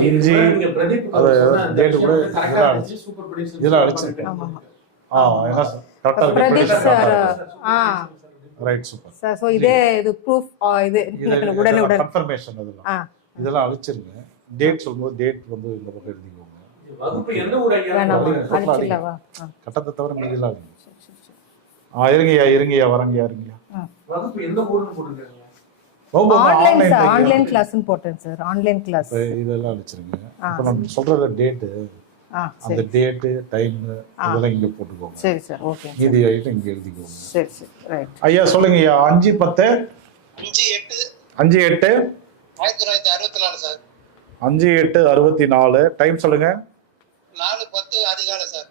5 அது டேட் கூட இதெல்லாம் அடிச்சு என்ன கரெக்டா Pradeep sir right super sir. So இதே இது ப்ரூஃப் இது உடனே கன்ஃபர்மேஷன் இதெல்லாம் அழிச்சிருங்க. டேட் சொல்லும்போது டேட் வந்து இந்த பக்கம் எழுதிக்கோங்க. கட்டத்தை தவிர மீதிலாம் இருங்கய்யா வரங்கய்யா ஆன்லைன் கிளாஸ்னு போட்டேன் சார். ஆன்லைன் கிளாஸ் இதெல்லாம் அழிச்சிருங்க. இப்போ நம்ம சொல்ற டேட்டு அந்த டேட் டைம் இதெல்லாம் இங்க போட்டுக்கோங்க. சரி சார். ஓகே. மீதி ஐட்டம் இங்க எழுதிக்கோங்க. சரி சரி ரைட். ஐயா சொல்லுங்கய்யா. 5/10 5/8 1964 சார். 5/8/64 டைம் சொல்லுங்க. 4:10 அதிகாலை சார்.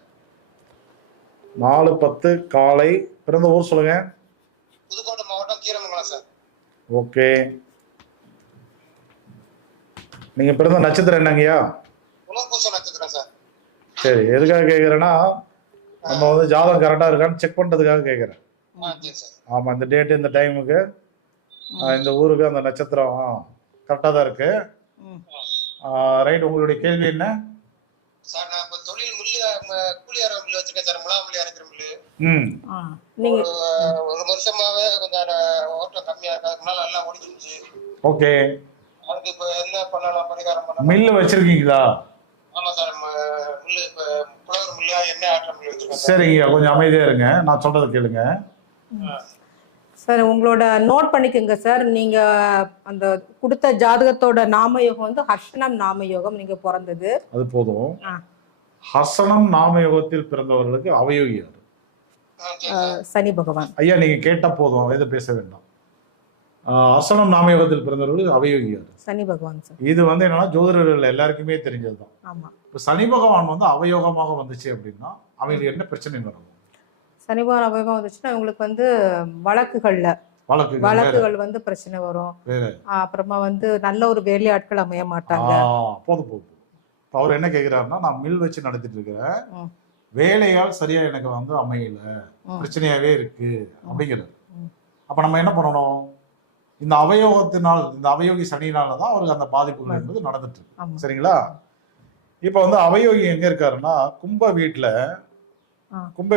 4:10 காலை. பிறந்த ஊர் சொல்லுங்க. புதுக்கோட்டை மாவட்டம் கீரமங்கலம் சார். ஓகே. நீங்க பிறந்த நட்சத்திரம் என்னங்கய்யா? புனர்பூச நட்சத்திரம் சார். சரி, எதுக்காக கேட்குறேன்னா நம்ம வந்து ஜாதகம் கரெக்டாக இருக்கான்னு செக் பண்ணுறதுக்காக கேட்குறேன். ஆமாம், இந்த டேட்டு இந்த டைமுக்கு இந்த ஊருக்கு அந்த நட்சத்திரம் கரெக்டாக தான் இருக்கு. ரைட். உங்களுடைய கேள்வி என்ன சார்? நான் இப்போ தொழில் கூலியார மில்லு வச்சிருக்கேன் சார். முலா மில்லு அரைக்கிற மில்லு. ஒரு வருஷமாவே கொஞ்சம் ஓட்டம் கம்மியா இருக்கு. அதுக்கு முன்னால நல்லா ஓடிச்சு. ஓகே. அதுக்கு இப்போ என்ன பண்ணலாம்? பரிகாரம் பண்ணலாம்? மில்லு வச்சிருக்கீங்களா? ஆமா சார். மில்லு இப்போ புலவர் மில்லு என்ன ஆற்ற மில்லு வச்சிருக்கேன். சரிங்க, கொஞ்சம் அமைதியா இருங்க, நான் சொல்றதை கேளுங்க சார். உங்களோட நோட் பண்ணிக்கோங்க சார். நீங்க அந்த கொடுத்த ஜாதகத்தோட நாமயோகம் வந்து ஹர்ஷனம் நாமயோகம். நீங்க பிறந்தது அது போதும். ஹர்ஷனம் நாமயோகத்தில் பிறந்தவர்களுக்கு அவயோகியார் சனி பகவான். ஐயா நீங்க கேட்டா போதும், எதை பேச வேண்டாம். ஹர்ஷனம் நாமயோகத்தில் பிறந்தவர்களுக்கு அவயோகியார் சனி பகவான் சார். இது வந்து என்னன்னா ஜோதிடர்கள் எல்லாருக்குமே தெரிஞ்சதுதான். ஆமா. இப்ப சனி பகவான் வந்து அவயோகமாக வந்துச்சு அப்படின்னா அவங்களுக்கு என்ன பிரச்சனை நடக்கும்? சனி பகவான் அவயோகம் வந்துச்சுன்னா அவங்களுக்கு வந்து வழக்குகள் வந்து பிரச்சனை வரும். அப்புறமா வந்து நல்ல ஒரு வேலையாட்கள் அமைய மாட்டாங்க. போதும். அவர் என்ன கேட்கிறாருன்னா, நான் மில் வச்சு நடத்திட்டு இருக்கிறேன், வேலையால் சரியா எனக்கு வந்து அமையல, பிரச்சனையாவே இருக்கு அப்படிங்கிறது. அப்ப நம்ம என்ன பண்ணணும்? இந்த அவயோகத்தினால், இந்த அவயோகி சனினாலதான் அவருக்கு அந்த பாதிப்புகள் என்பது நடந்துட்டு இருக்கு. சரிங்களா? இப்ப வந்து அவயோகி எங்க இருக்காருன்னா கும்ப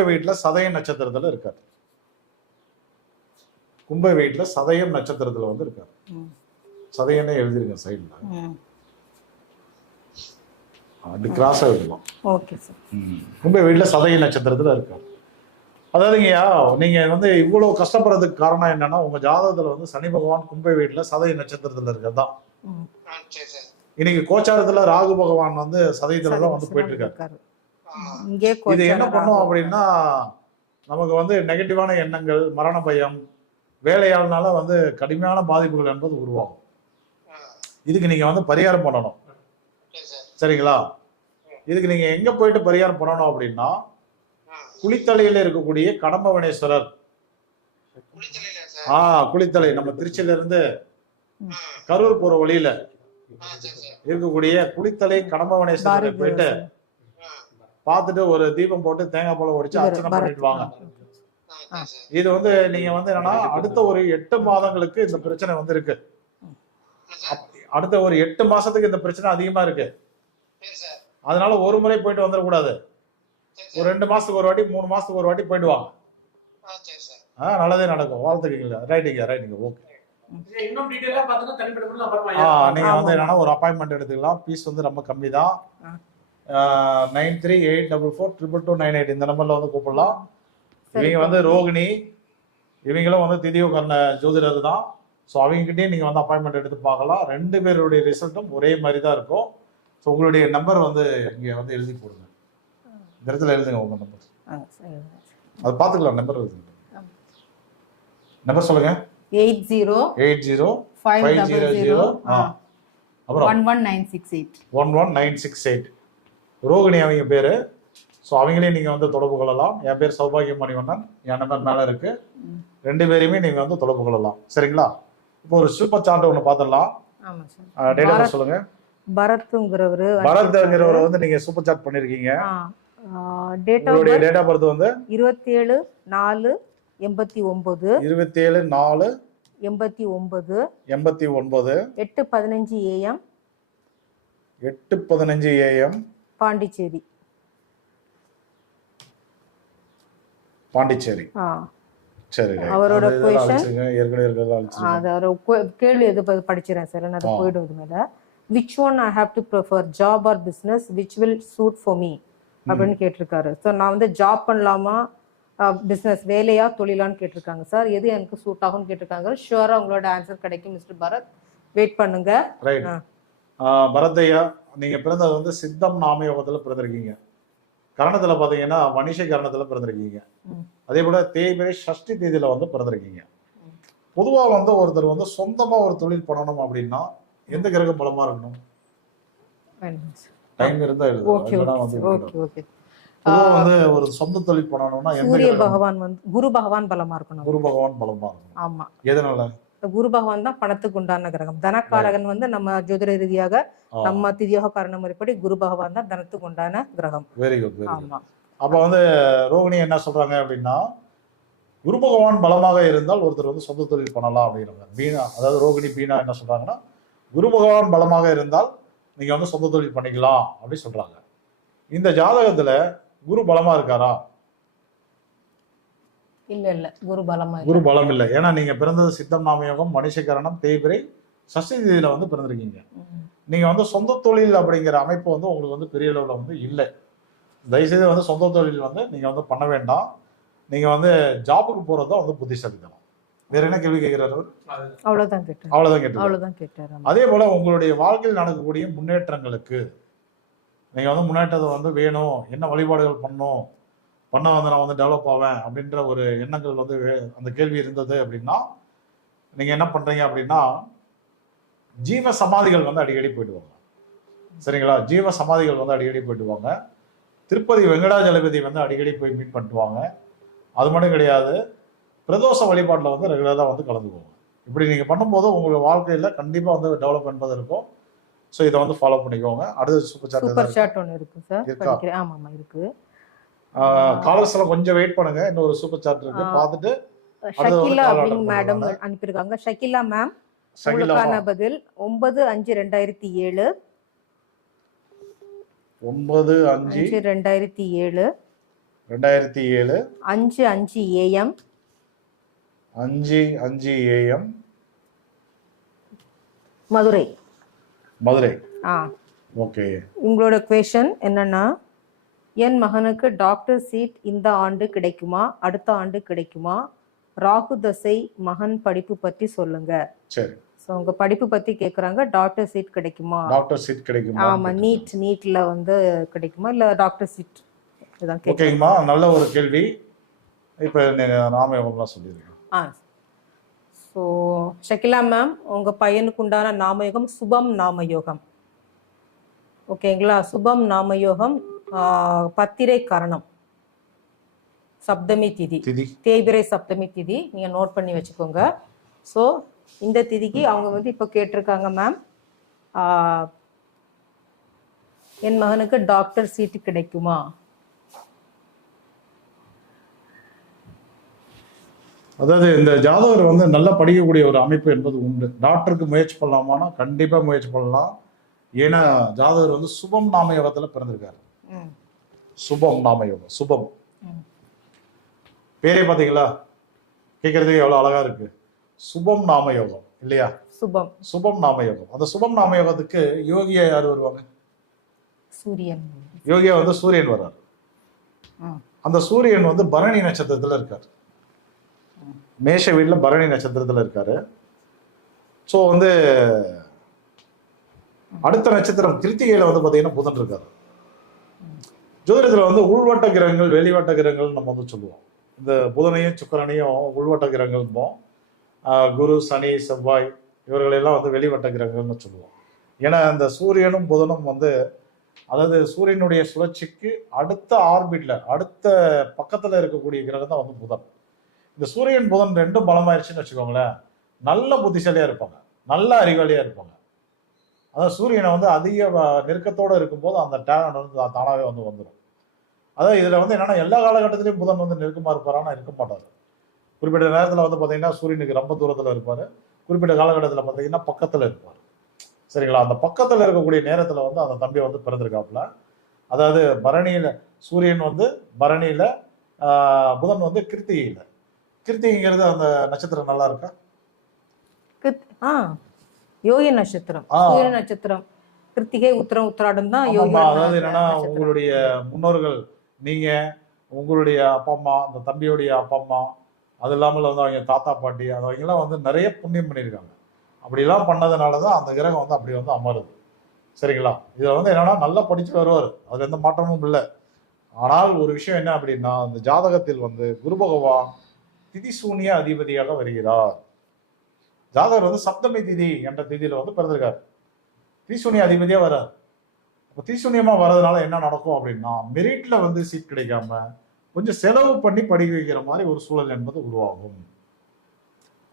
வீட்டுல சதயம் நட்சத்திரத்துல இருக்காரு. கும்ப வீட்டுல சதயம் நட்சத்திரத்துல வந்து இருக்காரு. சதயம்னே எழுதிருங்க சைடுல. அப்படி கிராஸா எழுதலாம். கும்ப வீட்டுல சதய நட்சத்திரத்துல இருக்காரு. அதாவதுங்கய்யா, நீங்க வந்து இவ்வளவு கஷ்டப்படுறதுக்கு காரணம் என்னன்னா, உங்க ஜாதகத்துல வந்து சனி பகவான் கும்ப வீட்டுல சதய நட்சத்திரத்துல இருக்கிறதுதான். இன்னைக்கு கோச்சாரத்துல ராகு பகவான் வந்து சதயத்துலதான் வந்து போயிட்டு இருக்காரு. இது என்ன பண்ணும் அப்படின்னா, நமக்கு வந்து நெகட்டிவான எண்ணங்கள், மரண பயம், வேலையாளனால வந்து கடுமையான பாதிப்புகள் என்பது உருவாகும். இதுக்கு நீங்க வந்து பரிகாரம் பண்ணணும். சரிங்களா? இதுக்கு நீங்க எங்க போயிட்டு பரிகாரம் பண்ணணும் அப்படின்னா, குளித்தலையில இருக்கக்கூடிய கடம்பவனேஸ்வரர். குளித்தலை நம்ம திருச்சியில இருந்து கரூர் போற வழியில இருக்கக்கூடிய குளித்தலை கடம்பவனேஸ்வரரை போயிட்டு பார்த்துட்டு ஒரு தீபம் போட்டு தேங்காய் பழம் உடைச்சு அர்ச்சனை பண்ணிட்டு வாங்க. இது வந்து நீங்க வந்து என்னன்னா, அடுத்த ஒரு 8 மாதங்களுக்கு இந்த பிரச்சனை வந்து இருக்கு. அடுத்த ஒரு 8 மாசத்துக்கு இந்த பிரச்சனை அதிகமா இருக்கு. அதனால ஒரு முறை போயிட்டு வந்துடக்கூடாது. ஒரு 2 மாசத்துக்கு ஒரு வாட்டி, 3 மாசத்துக்கு ஒரு வாட்டி போயிட்டு வாங்க. நல்லதே நடக்கும். வாழ்த்துக்கீங்க. ரைட்டுங்க. ஓகே. நீங்க வந்து என்னன்னா ஒரு அப்பாயின்மெண்ட் எடுத்துக்கலாம். ஃபீஸ் வந்து ரொம்ப கம்மி தான். 9384422298 இந்த நம்பர்ல வந்து கூப்பிடலாம். இவங்க வந்து ரோகிணி, இவங்களும் வந்து திதியோகர்ண ஜோதிடர் தான். ஸோ அவங்ககிட்டயும் நீங்க வந்து அப்பாயின்மெண்ட் எடுத்து பார்க்கலாம். 2 பேருடைய ரிசல்ட்டும் ஒரே மாதிரி தான் இருக்கும். ஸோ உங்களுடைய நம்பர் வந்து இங்க வந்து எழுதி போடுங்க. இந்த இடத்துல எழுதுங்க உங்க நம்பர். அது பார்த்துக்கலாம். நம்பர் எழுதுங்க. நம்பர் சொல்லுங்க. 80805000 அப்புறம் 11968. ரோகிணி அவங்க பேரு. ஸோ அவங்களையும் நீங்க வந்து தொடர்பு கொள்ளலாம். என் பேர் சௌபாகிய மணிவண்ணன். என் நம்பர் மேல இருக்கு. 2 பேரையுமே நீங்க வந்து தொடர்பு கொள்ளலாம். சரிங்களா? இப்போ ஒரு சூப்பர் சார்ட் ஒன்று பார்த்துடலாம். டேட் ஆஃப் சொல்லுங்க. பரத்ங்கிறவர் வந்து நீங்க சூப்பர் சார்ட் பண்ணிருக்கீங்க. டேட் ஆஃப் பர்த் வந்து 27/4/89. 27/4/89. 8:15 AM. 8:15 AM பாண்டிச்சேரி. பாண்டிச்சேரி. சரி, அவரோட கொஸ்டின் ஏற்கனவே இருக்கிறதா அழிச்சிருங்க. அது ஒரு கேள்வி எது படிச்சிடறேன் சார், அது போயிடும் இது மேல. Which one I have to prefer, job or business, which will suit for me அப்படின்னு கேட்டிருக்காரு. ஸோ நான் வந்து ஜாப் பண்ணலாமா, பிஸ்னஸ் வேலையா தொழிலான்னு கேட்டிருக்காங்க சார். எது எனக்கு சூட் ஆகும்னு கேட்டிருக்காங்க. ஷுவரா உங்களோட ஆன்சர் கிடைக்கும் மிஸ்டர் பரத், வெயிட் பண்ணுங்க. ரைட். பரத் ஐயா, நீங்க பிறந்தது வந்து சித்தம் நாமயோகத்துல பிறந்திருக்கீங்க. கரணத்துல பாத்தீங்கன்னா மனுஷ கரணத்துல பிறந்திருக்கீங்க. அதே போல தேய்பிரை சஷ்டி தேதியில வந்து பிறந்திருக்கீங்க. பொதுவா வந்து ஒருத்தர் வந்து சொந்தமா ஒரு தொழில் பண்ணணும் அப்படின்னா எந்த கிரகம் பலமா இருக்கணும்? டைம் இருந்தா வந்து ஒரு சொந்த தொழில் பண்ணணும்னா சூரிய பகவான் வந்து குரு பகவான் பலமா இருக்கணும். குரு பகவான் பலமா இருக்கணும். ஆமா. எதனால? குரு பகவான் தான் பணத்துக்கு உண்டான கிரகம். தனக்காரகன் வந்து நம்ம ஜோதிட ரீதியாக நம்ம திதியோக காரண முறைப்படி குரு பகவான் தான் தனத்துக்கு உண்டான கிரகம். Very good. ஆமா. அப்ப வந்து ரோகிணி என்ன சொல்றாங்க அப்படின்னா, குரு பகவான் பலமாக இருந்தால் ஒருத்தர் வந்து சொந்த தொழில் பண்ணலாம் அப்படிங்கிறாங்க. பீனா, அதாவது ரோகிணி பீனா என்ன சொல்றாங்கன்னா, குரு பகவான் பலமாக இருந்தால் நீங்க வந்து சொந்த தொழில் பண்ணிக்கலாம் அப்படின்னு சொல்றாங்க. இந்த ஜாதகத்துல குரு பலமா இருக்காரா? இல்ல, குரு பலம் இல்லை. ஏன்னா நீங்க பிறந்தது சித்தம் நாமயோகம், மனுஷகரணம், தேய்பிரை சஷ்டி தேதியில வந்து பிறந்திருக்கீங்க. நீங்க வந்து சொந்த தொழில் அப்படிங்கிற அமைப்பு வந்து உங்களுக்கு வந்து பெரிய அளவுல வந்து இல்லை. தயவுசெய்து வந்து சொந்த தொழில் வந்து நீங்க வந்து பண்ண வேண்டாம். நீங்க வந்து ஜாபுக்கு போறதா வந்து புத்திசாலித்தனம். வேற என்ன கேள்வி கேட்கிறாரு? அவ்வளவுதான் கேட்டாரு. அதே போல உங்களுடைய வாழ்க்கையில் நடக்கக்கூடிய முன்னேற்றங்களுக்கு நீங்க வந்து முன்னேற்றத்தை வந்து வேணும், என்ன வழிபாடுகள் பண்ண வந்து நான் வந்து டெவலப் ஆவேன் அப்படின்ற ஒரு எண்ணங்கள் வந்து அந்த கேள்வி இருந்தது அப்படின்னா நீங்க என்ன பண்றீங்க அப்படின்னா, ஜீவ சமாதிகள் வந்து அடிக்கடி போயிடுவாங்க. சரிங்களா? ஜீவ சமாதிகள் வந்து அடிக்கடி போயிடுவாங்க. திருப்பதி வெங்கடாஜலபதி வந்து அடிக்கடி போய் மீட் பண்ணிட்டுவாங்க. அது மட்டும் கிடையாது, பிரதோஷ வழிபாட்டில் வந்து ரெகுலராக வந்து கலந்துக்குவாங்க. இப்படி நீங்கள் பண்ணும்போது உங்கள் வாழ்க்கையில் கண்டிப்பாக வந்து டெவலப் என்பது இருக்கும். ஸோ இதை வந்து ஃபாலோ பண்ணிக்கோங்க. அடுத்து சூப்பர் சாட் ஒன்று இருக்கு சார். படிக்கிறேன். ஆமாம் இருக்கு. காலர்ஸ்ல கொஞ்சம் வெயிட் பண்ணுங்க. இன்னும் ஒரு சூப்பர் சாட் இருக்கு, பார்த்துட்டு. ஷகிலா அப்படின்னு மேடம் அனுப்பியிருக்காங்க. ஷகிலா மேம், உங்களுக்கான பதில் 9/5/2007 9/5/2007 5:05 AM 5:05 AM மதுரை. ஓகே. உங்களோட क्वेश्चन என்னன்னா, என் மகனுக்கு டாக்டர் சீட் இந்த ஆண்டு கிடைக்குமா, அடுத்த ஆண்டு கிடைக்குமா, ராகு தசை, மகன் படிப்பு பற்றி சொல்லுங்க. சரி. சோ உங்க படிப்பு பத்தி கேக்குறாங்க. டாக்டர் சீட் கிடைக்குமா? ஆமா, நீட்ல வந்து கிடைக்குமா இல்ல டாக்டர் சீட்? இதான் கேக்குறாங்க. ஓகேமா, நல்ல ஒரு கேள்வி. இப்போ நாமயோகம்லாம் சொல்லிருக்கேன். ஸோ ஷகிலா மேம், உங்க பையனுக்கு உண்டான நாமயோகம் சுபம் நாமயோகம். ஓகேங்களா? சுபம் நாமயோகம், பத்திரை கரணம், சப்தமி திதி, தேய்பிரை சப்தமி திதி. நீங்க நோட் பண்ணி வச்சுக்கோங்க. ஸோ இந்த திதிக்கு அவங்க வந்து இப்போ கேட்டிருக்காங்க மேம், என் மகனுக்கு டாக்டர் சீட்டு கிடைக்குமா? அதாவது இந்த ஜாதகர் வந்து நல்லா படிக்கக்கூடிய ஒரு அமைப்பு என்பது உண்டு. டாக்டருக்கு முயற்சி பண்ணலாமான்னா கண்டிப்பா முயற்சி பண்ணலாம். ஏன்னா ஜாதகர் வந்து சுபம் நாமயோகத்துல பிறந்திருக்காரு. சுபம் நாமயோகம், சுபம் பேரே பாத்தீங்களா? கேட்கறதுக்கு எவ்வளவு அழகா இருக்கு. சுபம் நாமயோகம் இல்லையா? சுபம் நாமயோகம். அந்த சுபம் நாமயோகத்துக்கு யோகியா யார் வருவாங்க? சூரியன். யோகியா வந்து சூரியன் வர்றாரு. அந்த சூரியன் வந்து பரணி நட்சத்திரத்துல இருக்காரு. மேஷ வீட்டுல பரணி நட்சத்திரத்துல இருக்காரு. ஸோ வந்து அடுத்த நட்சத்திரம் கிருத்திகையில வந்து பாத்தீங்கன்னா புதன் இருக்காரு. ஜோதிடத்துல வந்து உள்வட்ட கிரகங்கள் வெளிவட்ட கிரகங்கள் நம்ம வந்து சொல்லுவோம். இந்த புதனையும் சுக்கிரனையும் உள்வட்ட கிரகங்கள்போம். குரு, சனி, செவ்வாய் இவர்களெல்லாம் வந்து வெளிவட்ட கிரகங்கள்னு சொல்லுவோம். ஏன்னா இந்த சூரியனும் புதனும் வந்து, அதாவது சூரியனுடைய சுழற்சிக்கு அடுத்த ஆர்பிட்ல அடுத்த பக்கத்துல இருக்கக்கூடிய கிரகம் தான் வந்து புதன். இந்த சூரியன் புதன் ரெண்டும் பலமாயிருச்சுன்னு வச்சுக்கோங்களேன், நல்ல புத்திசாலியா இருப்பாங்க, நல்ல அறிவாளியா இருப்பாங்க. அதாவது சூரியனை வந்து அதிக நெருக்கத்தோடு இருக்கும்போது அந்த டேலண்ட் வந்து தானாகவே வந்து வந்துடும். அதாவது இதுல வந்து என்னன்னா, எல்லா காலகட்டத்திலையும் புதன் வந்து நெருக்கமா இருப்பாரானா இருக்க மாட்டாரு. குறிப்பிட்ட நேரத்துல வந்து பாத்தீங்கன்னா சூரியனுக்கு ரொம்ப தூரத்துல இருப்பாரு, குறிப்பிட்ட காலகட்டத்துல பாத்தீங்கன்னா பக்கத்துல இருப்பாரு. சரிங்களா? அந்த பக்கத்துல இருக்கக்கூடிய நேரத்துல வந்து அந்த தம்பி வந்து பிறந்திருக்காப்புல. அதாவது பரணியில சூரியன் வந்து பரணியில, புதன் வந்து கிருத்திகையில. கிருத்திகைங்கிறது அந்த நட்சத்திரம் நல்லா இருக்கா? ஆ யோகி நட்சத்திரம், ஆ சூரிய நட்சத்திரம், கிருத்திகை, உத்திரம், உத்திராடம் தான் ஆமாம்மா. யோகி அதாவது என்னன்னா நட்சத்திரம். உங்களுடைய முன்னோர்கள், நீங்க, உங்களுடைய அப்பா அம்மா, அந்த தம்பியுடைய அப்பா அம்மா, அது இல்லாமல் வந்து அவங்க தாத்தா பாட்டி, அவங்கெல்லாம் வந்து நிறைய புண்ணியம் பண்ணியிருக்காங்க. அப்படிலாம் பண்ணதுனால தான் அந்த கிரகம் வந்து அப்படி வந்து அமருது. சரிங்களா? இதை வந்து என்னன்னா நல்லா படிச்சு வருவார், அது எந்த மாற்றமும் இல்லை. ஆனால் ஒரு விஷயம் என்ன அப்படின்னா, அந்த ஜாதகத்தில் வந்து குரு பகவான் திதிசூனிய அதிபதியாக வருகிறார். ஜாதகர் வந்து சப்தமி திதி என்ற திதியில வந்து பிறந்திருக்காரு. திதிசூனிய அதிபதியா வர்றார். அப்ப தீசூன்யமா வர்றதுனால என்ன நடக்கும் அப்படின்னா, மெரிட்ல வந்து சீட் கிடைக்காம கொஞ்சம் செலவு பண்ணி படிக்க வைக்கிற மாதிரி ஒரு சூழல் என்பது உருவாகும்.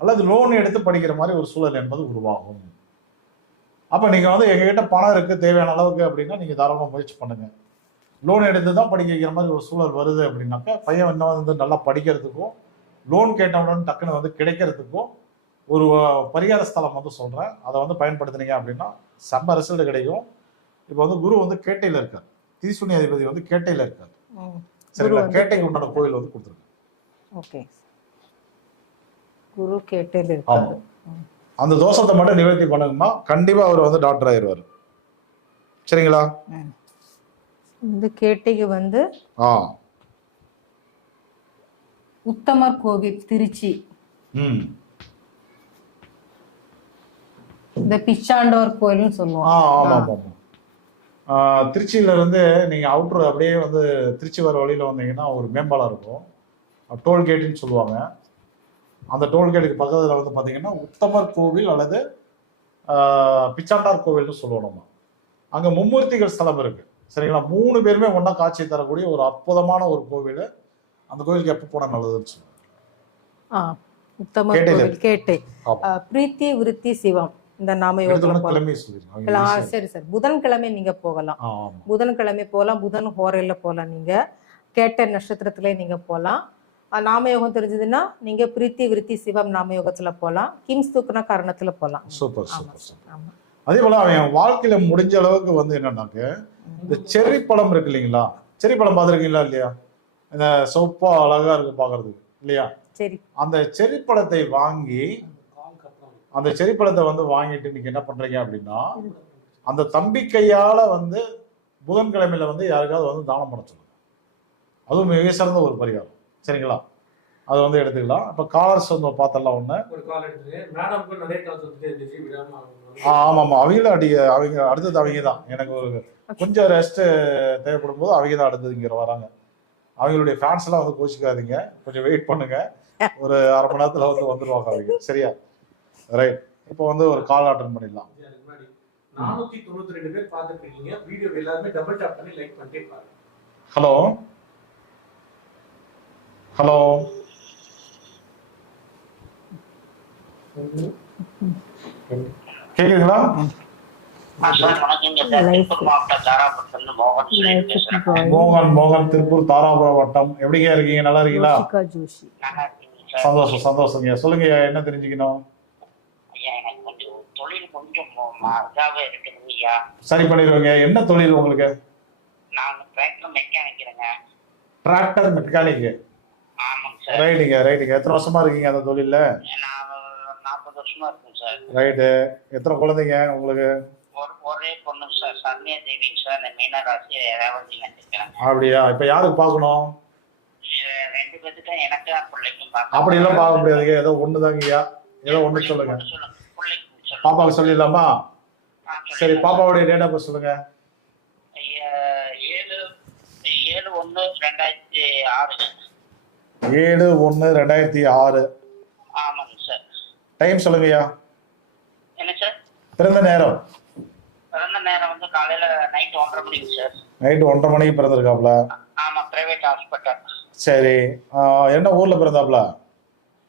அல்லது லோன் எடுத்து படிக்கிற மாதிரி ஒரு சூழல் என்பது உருவாகும். அப்ப நீங்க வந்து எங்ககிட்ட பணம் இருக்கு தேவையான அளவுக்கு அப்படின்னா நீங்க தாராளமா முயற்சி பண்ணுங்க. லோன் எடுத்து தான் படிக்க வைக்கிற மாதிரி ஒரு சூழல் வருது அப்படின்னாக்கா, பையன் இன்னும் வந்து நல்லா படிக்கிறதுக்கும், லோன் கேட்டவுடன் டக்குன்னு வந்து கிடைக்கிறதுக்கும் ஒரு பரிகார ஸ்தலம் வந்து சொல்றேன். அதை வந்து பயன்படுத்துனீங்க அப்படின்னா செம்ம ரிசல்ட் கிடைக்கும். இப்போ வந்து குரு வந்து கேட்டையில இருக்கார். தீசூனி அதிபதி வந்து கேட்டையில இருக்கார். சரிங்களா? கேட்டைக்கு உண்டான கோயில் வந்து கொடுத்துருக்கேன். ஓகே. குரு கேட்டையில இருக்காரு. அந்த தோஷத்தை மட்டும் நிவர்த்தி பண்ணுங்கன்னா கண்டிப்பா அவர் வந்து டாக்டர் ஆயிடுவார். சரிங்களா? இந்த கேட்டைக்கு வந்து உத்தமர் கோவில் திருச்சி, இந்த பிச்சாண்டவர் கோயில்னு சொல்லுவாங்க. ஆமா ஆமா ஆமா. திருச்சியில இருந்து நீங்க அவுட்ரு அப்படியே வந்து திருச்சி வர வழியில வந்தீங்கன்னா ஒரு மேம்பாலம் இருக்கும், டோல்கேட்டுன்னு சொல்லுவாங்க. அந்த டோல்கேட்டுக்கு பக்கத்துல வந்து பாத்தீங்கன்னா உத்தமர் கோவில் அல்லது பிச்சாண்டார் கோவில்னு சொல்லுவோம் நம்ம. அங்க மும்மூர்த்திகள் ஸ்தலம் இருக்கு. சரிங்களா? 3 பேருமே ஒன்னா காட்சி தரக்கூடிய ஒரு அற்புதமான ஒரு கோவில். அந்த கோவிலுக்கு எப்ப போனா நல்லதுன்னு சொல்லுவாங்க. உத்தமர் கோவில் கேட்டை. பிரீத்தி விருத்தி சிவம் இந்த நாம சரி சார். புதன்கிழமை நீங்க போகலாம். புதன்கிழமை போகலாம். புதன் ஹோரையில போகலாம். நீங்க கேட்ட நட்சத்திரத்துல நீங்க போகலாம். நாமயோகம் தெரிஞ்சதுன்னா நீங்க பிரீத்தி விருத்தி சிவம் நாமயோகத்துல போகலாம். கிம்ஸ் தூக்குன காரணத்துல போகலாம். Super super. அதே போல அவன் வாழ்க்கையில முடிஞ்ச அளவுக்கு வந்து என்னன்னாக்க, இந்த செர்ரி பழம் இருக்கு இல்லைங்களா? செர்ரி பழம் பார்த்துருக்கீங்களா இல்லையா? இந்த சொப்பா அழகா இருக்கு பாக்குறதுக்கு இல்லையா? சரி. அந்த செர்ரி பழத்தை வாங்கி, அந்த செர்ரி பழத்தை வந்து வாங்கிட்டு நீங்க என்ன பண்றீங்க அப்படின்னா, அந்த தம்பி கையால வந்து புதன்கிழமையில வந்து யாருக்காவது வந்து தானம் பண்ண சொல்லுங்க. அதுவும் மிக சிறந்த ஒரு பரிகாரம். சரிங்களா? அது வந்து எடுத்துக்கலாம். இப்ப காலர்ஸ் வந்து பார்த்தலாம். ஒண்ணு ஆமாமா, அவங்க அடுத்தது அவங்க தான். எனக்கு ஒரு கொஞ்சம் ரெஸ்ட் தேவைப்படும் போது அவங்க தான் அடுத்தது இங்க வராங்க. அவங்களுடைய ஃபேன்ஸ் எல்லாம் வந்து கோச்சிக்காதீங்க, கொஞ்சம் வெயிட் பண்ணுங்க. ஒரு அரை மணி நேரத்துல வந்து வந்துருவாங்க அவங்க. சரியா? ரைட். இப்போ வந்து ஒரு கால் அட்டெண்ட் பண்ணிடலாம். 492 பேர் பார்த்துட்டு இருக்கீங்க. வீடியோ எல்லாரும் டபுள் டாப் பண்ணி லைக் பண்ணிட்டே பாருங்க. ஹலோ ஹலோ கேக்குதுங்களா? மோகன், திருப்பூர் தாராபுரம் வட்டம். எப்படிங்க இருக்கீங்க? நல்லா இருக்கீங்களா? சந்தோஷம் சந்தோஷங்க. சொல்லுங்க, என்ன தெரிஞ்சுக்கணும்? சரி பண்ணிடுவீங்க. என்ன தொழில் உங்களுக்கு? Tractor mechanic. ரைட்டுங்க ரைட்டுங்க. எத்தனை வருஷமா இருக்கீங்க அந்த தொழில்ல? 40 வருஷமா இருக்கும் சார். ரைட்டு. எத்தனை குழந்தைங்க உங்களுக்கு? ஒரே பொண்ணு சார், சர்மியா தேவிங்க சார். மீன ராசி ரேவதி நட்சத்திரம். அப்படியா? இப்ப யாருக்கு பார்க்கணும்? 2 பேருக்கு, எனக்கு பிள்ளைக்கும் பார்க்கணும். அப்படி எல்லாம் பார்க்க முடியாதுங்க. ஏதோ ஒண்ணுதாங்கய்யா. ஏதோ ஒண்ணு சொல்லுங்க. பாப்பாவுக்கு சொல்லிடலாமா? சரி, பாப்பாவுடைய டேட் ஆஃப் பர்த் சொல்லுங்க. 7/1/2006. 7/1/2006. ஆமாங்க சார். டைம் சொல்லுங்கய்யா. என்ன சார்? பிறந்த நேரம்? பிறந்த நேரம் வந்து காலையில நைட் 1:30 மணிக்கு சார். நைட் 1:30 மணிக்கு பிறந்திருக்காப்ல? ஆமா, பிரைவேட் ஹாஸ்பிட்டல். சரி. என்ன ஊர்ல பிறந்தாப்ல?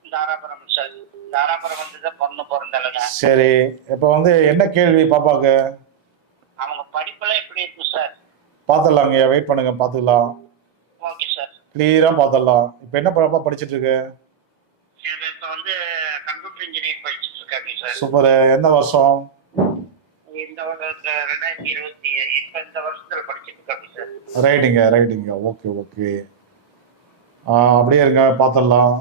தாராபுரம் சார். தாராபுரம் வந்து தான் பொண்ணு பிறந்தாளுங்க. சரி. இப்ப வந்து என்ன கேள்வி பாப்பாக்கு? அவங்க படிப்பெல்லாம் எப்படி இருக்கு சார்? பாத்துடலாங்கய்யா, வெயிட் பண்ணுங்க, பாத்துக்கலாம். Okay sir. கிளியரா பாத்துடலாம். இப்ப என்ன பாப்பா படிச்சிட்டு இருக்கு? இப்ப வந்து கம்ப்யூட்டர் இன்ஜினியரிங் படிச்சிட்டு இருக்காங்க சார். சூப்பர். எந்த வருஷம்? இது இந்த வருஷத்துல படிச்சுட்டு இருக்காங்க சார். ரைட்டுங்க. ஓகே. அப்படியே இருங்க பார்த்துடலாம்.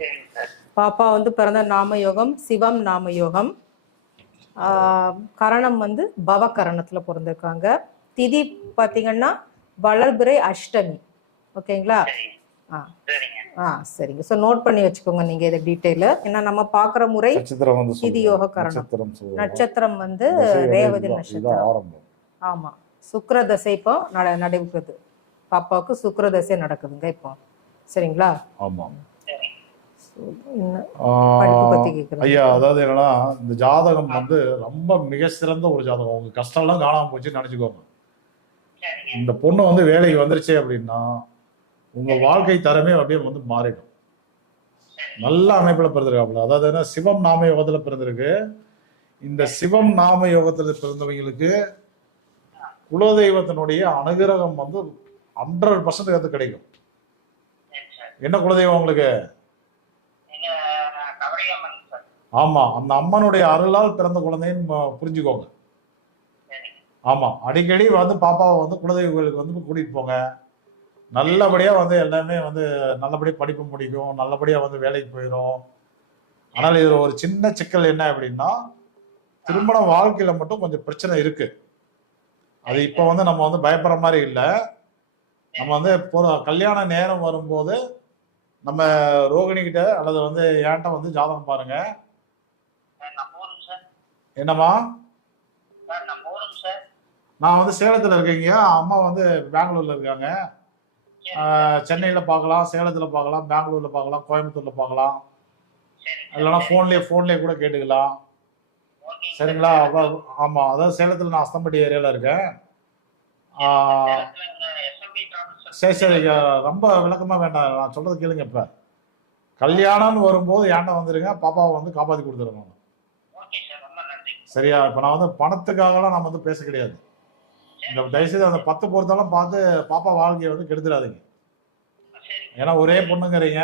சரிங்க சார். பாப்பா வந்து பிறந்த நாமயோகம் சிவம் நாமயோகம். கரணம் வந்து பவகரணத்துல பிறந்திருக்காங்க. திதி பார்த்தீங்கன்னா வளர்பிறை அஷ்டமி. ஓகேங்களா? சரிங்க. ஸோ நோட் பண்ணி வச்சுக்கோங்க நீங்க இதை டீட்டெயிலு. ஏன்னா நம்ம பார்க்குற முறை திதி யோக கரணம். நட்சத்திரம் வந்து ரேவதி நட்சத்திரம். ஆமா, சுக்கிர தசை இப்போ நடைபெறுது. பாப்பாவுக்கு சுக்கிர தசை நடக்குதுங்க இப்போ. சரிங்களா? ஆமா. ஐயா, அதாவது என்னன்னா இந்த ஜாதகம் வந்து ரொம்ப மிக சிறந்த ஒரு ஜாதகம். உங்க கஷ்டம் எல்லாம் காணாம போச்சுன்னு நினைச்சுக்கோங்க. இந்த பொண்ணு வந்து வேலைக்கு வந்துருச்சு அப்படின்னா உங்க வாழ்க்கை தரமே அப்படியே வந்து மாறிடும். நல்ல அமைப்புல பிறந்திருக்காப்புல. அதாவது என்ன, சிவம் நாம யோகத்துல பிறந்திருக்கு. இந்த சிவம் நாம யோகத்துல பிறந்தவங்களுக்கு குலதெய்வத்தினுடைய அனுகிரகம் வந்து 100% கிடைக்கும். என்ன குலதெய்வம் உங்களுக்கு? ஆமா, அந்த அம்மனுடைய அருளால் பிறந்த குழந்தைன்னு புரிஞ்சுக்கோங்க. ஆமா, அடிக்கடி வந்து பாப்பாவை வந்து குலதெய்வ கோயிலுக்கு வந்து கூட்டிட்டு போங்க. நல்லபடியா வந்து எல்லாமே வந்து நல்லபடியா படிப்பு முடிக்கும், நல்லபடியா வந்து வேலைக்கு போயிடும். ஆனால் இதுல ஒரு சின்ன சிக்கல் என்ன அப்படின்னா, திருமண வாழ்க்கையில மட்டும் கொஞ்சம் பிரச்சனை இருக்கு. அது இப்ப வந்து நம்ம வந்து பயப்படுற மாதிரி இல்லை. நம்ம வந்து கல்யாண நேரம் வரும்போது நம்ம ரோகிணி கிட்ட அல்லது வந்து என்கிட்ட வந்து ஜாதகம் பாருங்க. என்னம்மா? நான் வந்து சேலத்துல இருக்கீங்க, அம்மா வந்து பெங்களூர்ல இருக்காங்க. சென்னையில பார்க்கலாம், சேலத்துல பார்க்கலாம், பெங்களூர்ல பார்க்கலாம், கோயம்புத்தூர்ல பார்க்கலாம். இல்லைன்னா போன்லயே கூட கேட்டுக்கலாம். சரிங்களா? ஆமா, அதாவது சேலத்துல நான் அஸ்தம்பட்டி ஏரியால இருக்கேன். சரி, ரொம்ப விளக்கமா வேண்டாம், நான் சொல்றது கேளுங்க. இப்ப கல்யாணம்னு வரும்போது ஏன்டா வந்துருங்க, பாப்பாவை வந்து காப்பாத்தி கொடுத்துருங்க. சரியா? இப்ப நான் வந்து பணத்துக்காகலாம் நம்ம வந்து பேச கிடையாது. இந்த தயவுசெய்து அந்த 10 பொறுத்தாலும் பார்த்து பாப்பா வாழ்க்கையை வந்து கெடுத்துடாதீங்க. ஏன்னா ஒரே பொண்ணுங்கிறீங்க,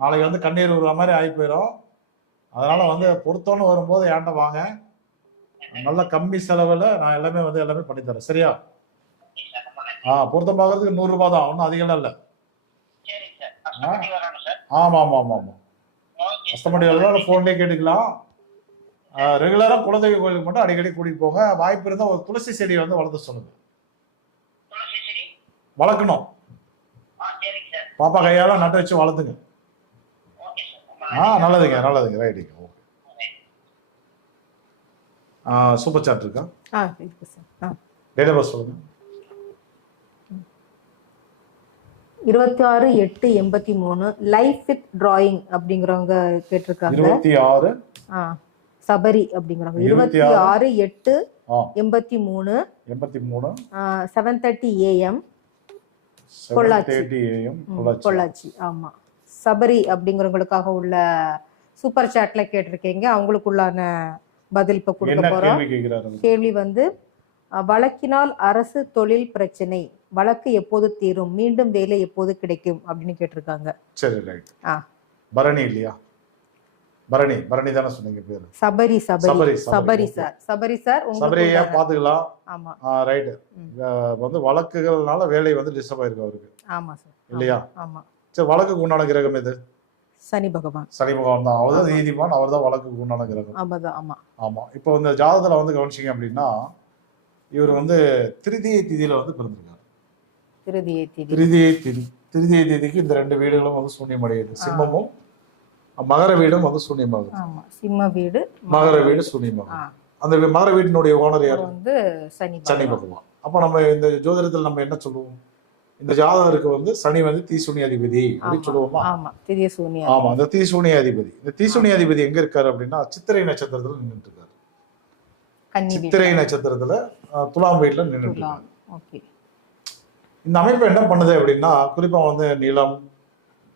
நாளைக்கு வந்து கண்ணீர் விடுற மாதிரி ஆகி போயிடும். அதனால வந்து பொருத்தம்னு வரும்போது ஏன்டா வாங்க, நல்ல கம்மி செலவுல நான் எல்லாமே பண்ணித்தரேன். சரியா? பொருத்தம் பார்க்கறதுக்கு 100 ரூபாய் தான், ஒன்றும் அதிகம் இல்லை. ஆமா. கஸ்டமர் போன்லயே கேட்டுக்கலாம். ரெகுலரா குலதெய்வ கோயிலுக்கு மட்டும் அடிக்கடி கூட்டிட்டு போங்க. வாய்ப்பு இருந்தா ஒரு துளசி செடியை வந்து வளர்த்து சொல்லுங்க. வளர்க்கணும், பாப்பா கையால நட்டு வச்சு வளர்த்துங்க. நல்லதுங்க. ரைட்டுங்க. ஓகே. சூப்பர் சாட் இருக்கா? டேட் ஆஃப் பர்த் சொல்லுங்க. 26/8/83 லைஃப் வித் டிராயிங் அப்படிங்கிறவங்க கேட்டிருக்காங்க. 26 சபரி அப்படிங்கிறவங்க 26/8/83 7:30 AM பொள்ளாச்சி. ஆமா, சபரி அப்படிங்கிறவங்களுக்காக உள்ள சூப்பர் சாட்ல கேட்டிருக்கீங்க. அவங்களுக்குள்ளான பதில் இப்ப கொடுக்க போறோம். கேள்வி வந்து, வழக்கினால் அரசு தொழில் பிரச்சனை, வழக்கு எப்போது தீரும், மீண்டும் வேலை எப்போது கிடைக்கும் அப்படின்னு கேட்டிருக்காங்க. சரி, ரைட். பரணி இல்லையா? பரணி தானே சொன்னீங்க பேரு? சபரி சார் சபரியா பாத்துக்கலாம். ஆமா, ரைட். வந்து வழக்குகள்னால வேலை வந்து டிஸ்டர்ப் ஆயிருக்கு அவருக்கு. ஆமா சார், இல்லையா? ஆமா. சரி, வழக்குக்கு உண்டான கிரகம் எது? சனி பகவான் தான். அவர் தான் நீதிமான், அவர் தான் வழக்குக்கு உண்டான கிரகம். ஆமா. இப்போ இந்த ஜாதகத்துல வந்து கவனிச்சிங்க அப்படின்னா, இவர் வந்து திருதியை திதியில வந்து பிறந்திருக்காரு. திருதியை திதிக்கு இந்த 2 வீடுகளும் வந்து சூன்யமடையுது. சிம்மமும் மகர வீடும் வந்து சூன்யமாகுது. சிம்ம வீடு, மகர வீடு சூன்யமாகுது. அந்த மகர வீட்டினுடைய ஓனர் யார்? வந்து சனி பகவான். அப்ப நம்ம இந்த ஜோதிடத்தில் நம்ம என்ன சொல்லுவோம்? இந்த ஜாதகருக்கு வந்து சனி வந்து தீசூன்யாதிபதி அப்படின்னு சொல்லுவோமா? ஆமா, இந்த தீசூன்யாதிபதி. இந்த தீசூன்யாதிபதி எங்க இருக்காரு அப்படின்னா, சித்திரை நட்சத்திரத்துல நின்றுட்டு இருக்காரு. சித்திரை நட்சத்திரத்துல துலாம் வீட்டுல நின்றுட்டு இருக்காரு. இந்த அமைப்பு என்ன பண்ணுது அப்படின்னா, குறிப்பா வந்து நிலம்,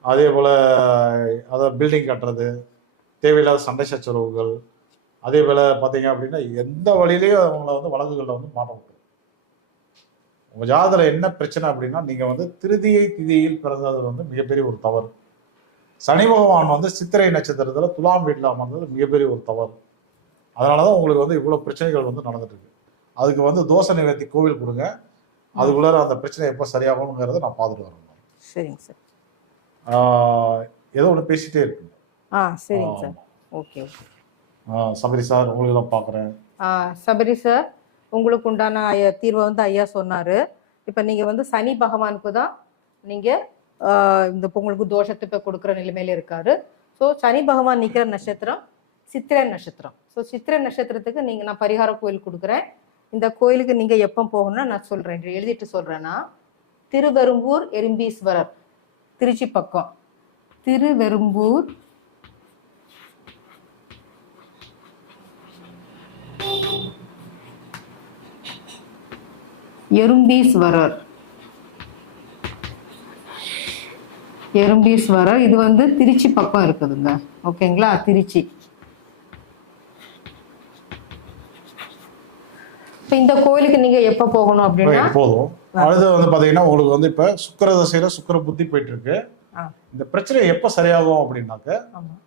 அதே போல அதாவது பில்டிங் கட்டுறது, தேவையில்லாத சண்டை சச்சரவுகள், அதே போல பாத்தீங்க அப்படின்னா எந்த வழியிலையும் அவங்கள வந்து வழக்குகள்ல வந்து மாட்ட விட்டுரும். உங்க ஜாதகத்துல என்ன பிரச்சனை அப்படின்னா, நீங்க வந்து திருதியை திதியில் பிறந்தது வந்து மிகப்பெரிய ஒரு தவறு. சனி பகவான் வந்து சித்திரை நட்சத்திரத்துல துலாம் வீட்டுல அமர்ந்தது மிகப்பெரிய ஒரு தவறு. அதனால தான் உங்களுக்கு வந்து இவ்வளோ பிரச்சனைகள் வந்து நடந்துட்டு இருக்கு. அதுக்கு வந்து தோசை நிவர்த்தி கோவில் கொடுங்க. அதுக்குள்ளார அந்த பிரச்சனை எப்போ சரியாகுங்கிறத நான் பார்த்துட்டு வரேன். சரிங்க சார். ஏதோ ஒன்று பேசிட்டே இருக்குங்க. சரிங்க சார். ஓகே. சபரி சார் உங்களுக்கு தான் பார்க்குறேன். சபரி சார், உங்களுக்கு உண்டான தீர்வை வந்து ஐயா சொன்னார். இப்போ நீங்கள் வந்து சனி பகவானுக்கு தான் நீங்கள் இந்த உங்களுக்கு தோஷத்தை இப்போ கொடுக்குற நிலைமையில இருக்காரு. ஸோ சனி பகவான் நிற்கிற நட்சத்திரம் சித்திரை நட்சத்திரம். ஸோ சித்திரை நட்சத்திரத்துக்கு நான் பரிகார கோயில் கொடுக்குறேன். இந்த கோயிலுக்கு நீங்கள் எப்போ போகணும்னா நான் சொல்கிறேன், எழுதிட்டு சொல்கிறேன்னா, திருவெரும்பூர் எறும்பீஸ்வரர், திருச்சி பக்கம். திருவெரும்பூர் எறும்பீஸ்வரர், எறும்பீஸ்வரர் இது வந்து திருச்சி பக்கம் இருக்குதுங்க. ஓகேங்களா? திருச்சி. இப்போ இந்த கோயிலுக்கு நீங்க எப்ப போகணும் அப்படின்னா போதும். அடுத்து வந்து பாத்தீங்கன்னா உங்களுக்கு வந்து இப்ப சுக்கிர தசையில சுக்கிர புத்தி போயிட்டு இருக்கு. இந்த பிரச்சனை எப்ப சரியாகும் அப்படின்னாக்க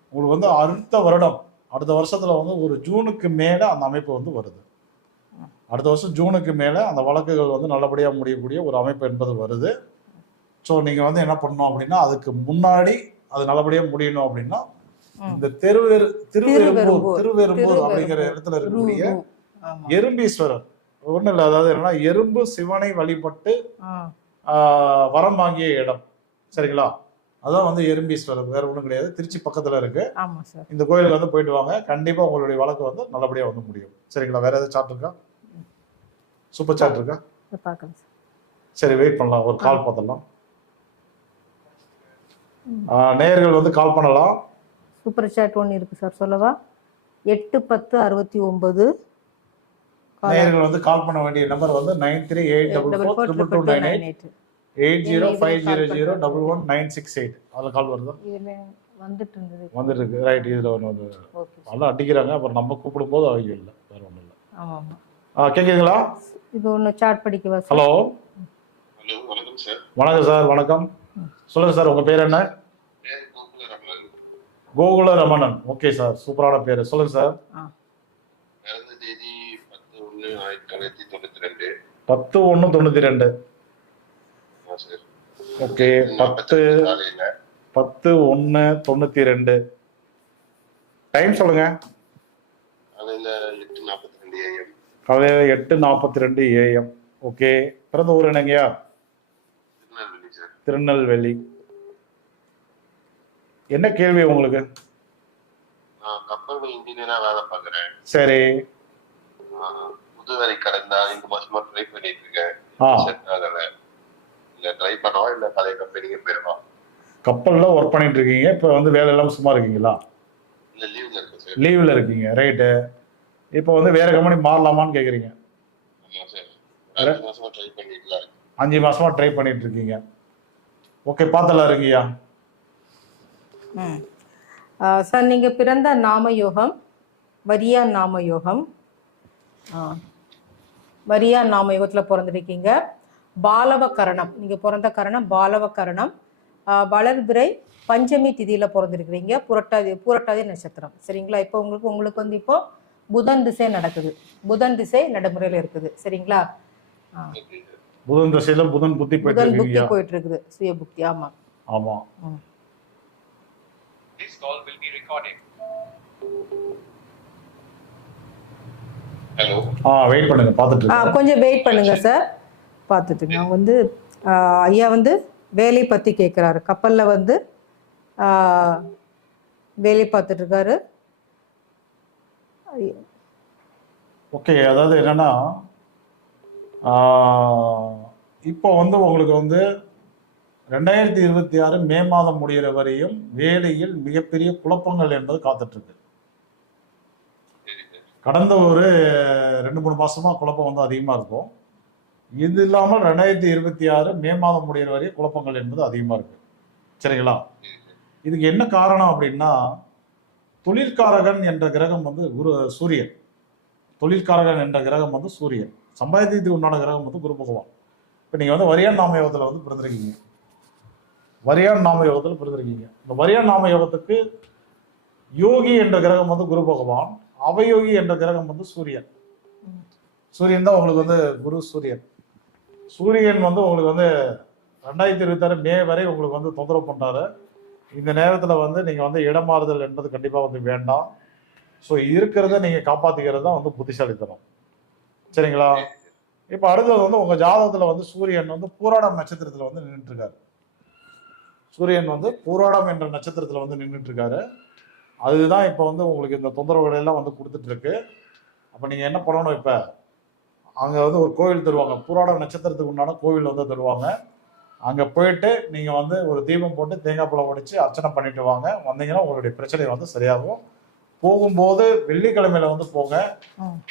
உங்களுக்கு வந்து அடுத்த வருஷத்துல வந்து ஒரு ஜூனுக்கு மேல அந்த அமைப்பு வந்து வருது. அடுத்த வருஷம் ஜூனுக்கு மேல அந்த வழக்குகள் வந்து நல்லபடியா முடியக்கூடிய ஒரு அமைப்பு என்பது வருது. ஸோ நீங்க வந்து என்ன பண்ணணும் அப்படின்னா, அதுக்கு முன்னாடி அது நல்லபடியா முடியணும் அப்படின்னா இந்த திருவெரும்பூர் அப்படிங்கிற இடத்துல இருக்கக்கூடிய எறும்பீஸ்வரர் ஒண்ணு இல்லை, அதாவது என்னன்னா எறும்பு சிவனை வழிபட்டு வரம் வாங்கிய இடம். சரிங்களா? அதான் வந்து எறும்பீஸ்வரர், வேற ஒண்ணும் கிடையாது. திருச்சி பக்கத்துல இருக்கு. இந்த கோயிலுக்கு வந்து போயிட்டு வாங்க, கண்டிப்பா உங்களுடைய வழக்கு வந்து நல்லபடியா வந்து முடியும். சரிங்களா? வேற ஏதாவது சாட் இருக்கா? சூப்பர் சாட் இருக்கா? சரி, வெயிட் பண்ணலாம், ஒரு கால் பார்த்துடலாம். நேயர்கள் வந்து கால் பண்ணலாம். சூப்பர் சாட் ஒன்று இருக்கு சார், சொல்லவா? 81069. நேயர்கள் வந்து கால் பண்ண வேண்டிய நம்பர் வந்து 9384442298 8050011968. அதுல கால் வருதா? வந்துட்டு இருந்தது, வந்துட்டு இருக்கு. ரைட். இதுல ஒன்று வந்து நல்லா அடிக்கிறாங்க, அப்புறம் நம்ம கூப்பிடும் போது அவங்க இல்லை, வேற ஒன்றும் இல்லை. கேக்குதுங்களா? இது ஒன்று சாட் படிக்கவா? ஹலோ. வணக்கம் சார். வணக்கம் சார். வணக்கம். சொல்லுங்க சார், உங்க பேர் என்ன? கோகுல ரமணன். ஓகே சார், சூப்பரான பேரு. சொல்லுங்க சார். 10/1/1992. ஓகே. 10/1/92. டைம் சொல்லுங்க. காலையில 8:42 AM. ஓகே. பிறந்த ஊர் என்னங்கய்யா? திருநெல்வேலி. என்ன கேள்வி உங்களுக்கு? கப்பல் இன்ஜினியரா வேலை பார்க்குறேன். சரி. புதுவேலை கடந்த 5 மாசமா ட்ரை பண்ணிட்டு இருக்கேன். செட் ஆகல. இல்ல ட்ரை பண்ணவா இல்ல பழைய கம்பெனிக்கு போயிடவா? கப்பல்ல ஒர்க் பண்ணிட்டு இருக்கீங்க, இப்ப வந்து வேலை இல்லாம சும்மா இருக்கீங்களா? இல்ல லீவ்ல இருக்கேன் சார். லீவ்ல இருக்கீங்க, ரைட்டு. இப்போ வந்து வேற கம்பெனி மாறலாமான்னு கேக்குறீங்க? ஆமா சார். 5 மாசமா ட்ரை பண்ணிட்டு இருக்கேன். 5 மாசமா ட்ரை பண்ணிட்டு இருக்கீங்க. ஓகே, பார்த்தலாம் இருக்கீங்க. சார், நீங்க பிறந்த நாம யோகம் வரியா நாம யோகம். வரியா நாம யோகத்துல பிறந்திருக்கீங்க. பாலவ கரணம், நீங்க பிறந்த கரணம் பாலவ கரணம். வளர்பிறை பஞ்சமி திதியில பிறந்திருக்கிறீங்க. பூரட்டாதி நட்சத்திரம். சரிங்களா? இப்போ உங்களுக்கு வந்து இப்போ புதன் திசை நடக்குது. புதன் திசை நடைமுறையில இருக்குது. சரிங்களா? புதன் திசையில புதன் புத்தி போயிட்டு இருக்குது, சுய புத்தி. ஆமா ஆமா. This call will be recorded. Hello. Wait பண்ணுங்க, பார்த்துட்டு இருக்கேன். கொஞ்சம் வெயிட் பண்ணுங்க சார், பார்த்துட்டு. நான் வந்து ஐயா வந்து வேலை பத்தி கேட்குறாரு. கப்பல்ல வந்து வேலை பார்த்துட்டு இருக்காரு. ஓகே. அதாவது என்னன்னா, இப்போ வந்து உங்களுக்கு வந்து 2026 மே மாதம் முடிகிற வரையும் வேலையில் மிகப்பெரிய குழப்பங்கள் என்பது காத்துட்டு இருக்கு. கடந்த ஒரு 2-3 மாசமா குழப்பம் வந்து அதிகமா இருக்கும். இது இல்லாமல் 2026 மே மாதம் முடிகிற வரையும் குழப்பங்கள் என்பது அதிகமா இருக்கு. சரிங்களா? இதுக்கு என்ன காரணம் அப்படின்னா, தொழிற்காரகன் என்ற கிரகம் வந்து சூரியன். தொழிற்காரகன் என்ற கிரகம் வந்து சூரியன். சம்பாதியத்துக்கு உண்டான கிரகம் வந்து குரு பகவான். இப்போ நீங்க வந்து வரியான் நாம யோகத்துல வந்து பிறந்திருக்கீங்க. வரியான் நாம யோகத்தில் பிறந்திருக்கீங்க. இந்த வரியான் நாம யோகத்துக்கு யோகி என்ற கிரகம் வந்து குரு பகவான். அவயோகி என்ற கிரகம் வந்து சூரியன். சூரியன் தான் உங்களுக்கு வந்து குரு சூரியன். சூரியன் வந்து உங்களுக்கு வந்து 2026 மே வரை உங்களுக்கு வந்து தொந்தரவு பண்றாரு. இந்த நேரத்துல வந்து நீங்க வந்து இடமாறுதல் என்பது கண்டிப்பா வந்து வேண்டாம். ஸோ இருக்கிறத நீங்க காப்பாத்திக்கிறது தான் வந்து புத்திசாலித்தனம். சரிங்களா? இப்ப அடுத்தது வந்து உங்க ஜாதகத்துல வந்து சூரியன் வந்து பூராடம் நட்சத்திரத்துல வந்து நின்றுட்டு இருக்காரு. சூரியன் வந்து பூராடம் என்ற நட்சத்திரத்துல வந்து நின்றுட்டு இருக்காரு. அதுதான் இப்ப வந்து உங்களுக்கு இந்த தொந்தரவுகளை எல்லாம் வந்து கொடுத்துட்டு இருக்கு. அப்ப நீங்க என்ன பண்ணணும்? இப்ப அங்க வந்து ஒரு கோவில் தருவாங்க, பூராடம் நட்சத்திரத்துக்கு உண்டான கோவில் வந்து தருவாங்க. அங்க போயிட்டு நீங்க வந்து ஒரு தீபம் போட்டு தேங்காய் பழம் உடைச்சு அர்ச்சனை பண்ணிட்டு வாங்க. வந்தீங்கன்னா உங்களுடைய பிரச்சனை வந்து சரியாகும். போகும்போது வெள்ளிக்கிழமையில வந்து போங்க.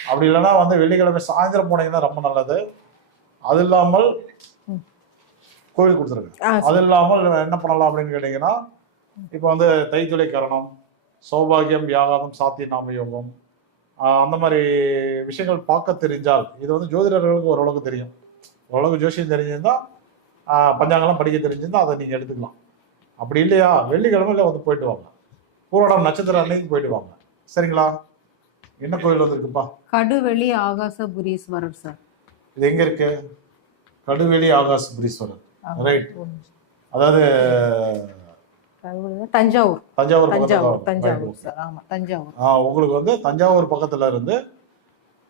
அப்படி இல்லைன்னா வந்து வெள்ளிக்கிழமை சாயந்தரம் போனீங்கன்னா ரொம்ப நல்லது. அது இல்லாமல் கோவில் கொடுத்துருங்க. அது இல்லாமல் என்ன பண்ணலாம் அப்படின்னு கேட்டீங்கன்னா, இப்போ வந்து தைத்துளை கரணம், சௌபாகியம், வியாகாதம், சாத்திய நாம யோகம், அந்த மாதிரி விஷயங்கள் பார்க்க தெரிஞ்சால், இது வந்து ஜோதிடர்களுக்கு ஓரளவுக்கு தெரியும். ஓரளவுக்கு ஜோசியம் தெரிஞ்சிருந்தா, பஞ்சாங்கெல்லாம் படிக்க தெரிஞ்சிருந்தா அதை நீங்க எடுத்துக்கலாம். அப்படி இல்லையா, வெள்ளிக்கிழமையில வந்து போயிட்டு வாங்க. பூராடம் நட்சத்திரம் அன்னைக்கு போயிட்டு வாங்க. சரிங்களா? என்ன கோயில் வந்துருக்குப்பா? கடுவெளி ஆகாசபுரீஸ்வரர் சார். இது எங்க இருக்கு? கடுவெளி ஆகாசபுரீஸ்வரர். ரைட். அதாவது தஞ்சாவூர். தஞ்சாவூர் சார். ஆமா, தஞ்சாவூர். உங்களுக்கு வந்து தஞ்சாவூர் பக்கத்துல இருந்து